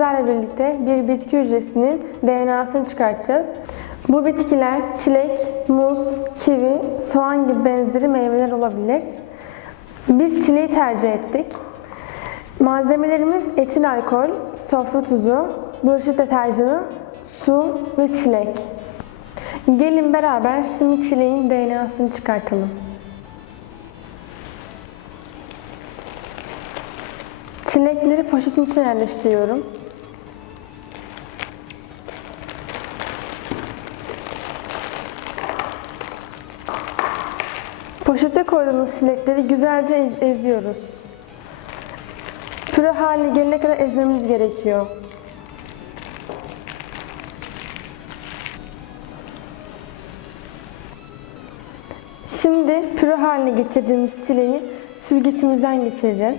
Sizlerle birlikte bir bitki hücresinin DNA'sını çıkartacağız. Bu bitkiler çilek, muz, kivi, soğan gibi benzeri meyveler olabilir. Biz çileği tercih ettik. Malzemelerimiz etil alkol, sofra tuzu, bulaşık deterjanı, su ve çilek. Gelin beraber şimdi çileğin DNA'sını çıkartalım. Çilekleri poşetin içine yerleştiriyorum. Poşete koyduğumuz çilekleri güzelce ez- eziyoruz. Püre haline gelene kadar ezmemiz gerekiyor. Şimdi püre haline getirdiğimiz çileği süzgeçimizden geçireceğiz.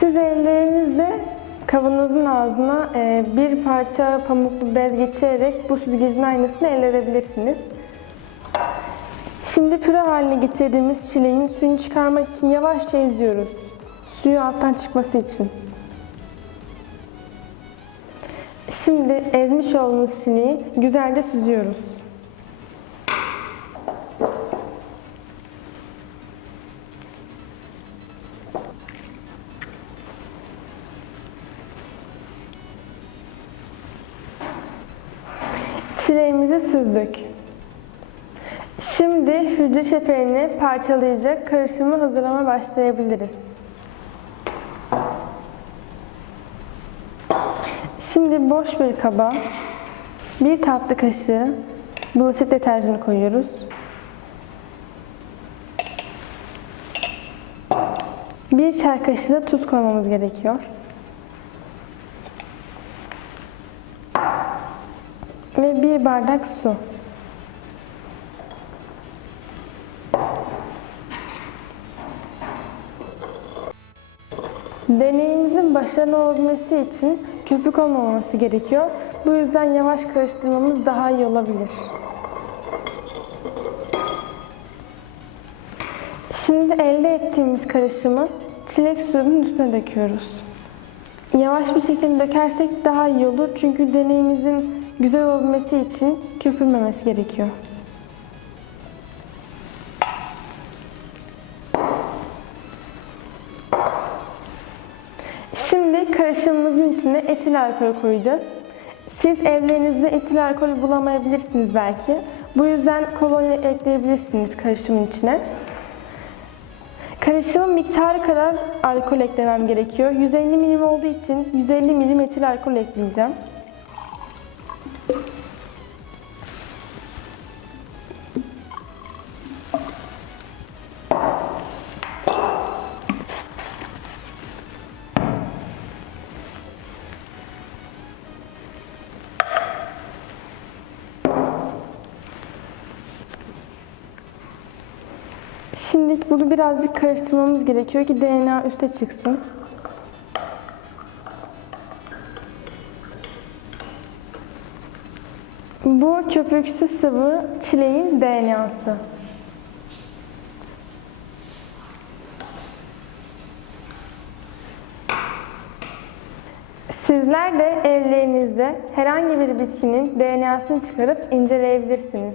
Siz ellerinizle kavanozun ağzına e, bir parça pamuklu bez geçirerek bu süzgecin aynısını elde edebilirsiniz. Şimdi püre haline getirdiğimiz çileğin suyunu çıkarmak için yavaşça eziyoruz. Suyu alttan çıkması için. Şimdi ezmiş olduğumuz çileği güzelce süzüyoruz. Çileğimizi süzdük. Şimdi hücre çeperini parçalayacak karışımı hazırlama başlayabiliriz. Şimdi boş bir kaba bir tatlı kaşığı bulaşık deterjanı koyuyoruz. Bir çay kaşığı da tuz koymamız gerekiyor. Ve bardak su. Deneyimizin başarılı olabilmesi için köpük olmaması gerekiyor. Bu yüzden yavaş karıştırmamız daha iyi olabilir. Şimdi elde ettiğimiz karışımı çilek suyunun üstüne döküyoruz. Yavaş bir şekilde dökersek daha iyi olur çünkü deneyimizin güzel olabilmesi için köpürmemesi gerekiyor. Şimdi karışımımızın içine etil alkol koyacağız. Siz evlerinizde etil alkol bulamayabilirsiniz belki. Bu yüzden kolonya ekleyebilirsiniz karışımın içine. Karışımın miktarı kadar alkol eklemem gerekiyor. 150 milim olduğu için 150 milim etil alkol ekleyeceğim. Şimdi bunu birazcık karıştırmamız gerekiyor ki DNA üste çıksın. Bu köpüksü sıvı çileğin DNA'sı. Sizler de evlerinizde herhangi bir bitkinin DNA'sını çıkarıp inceleyebilirsiniz.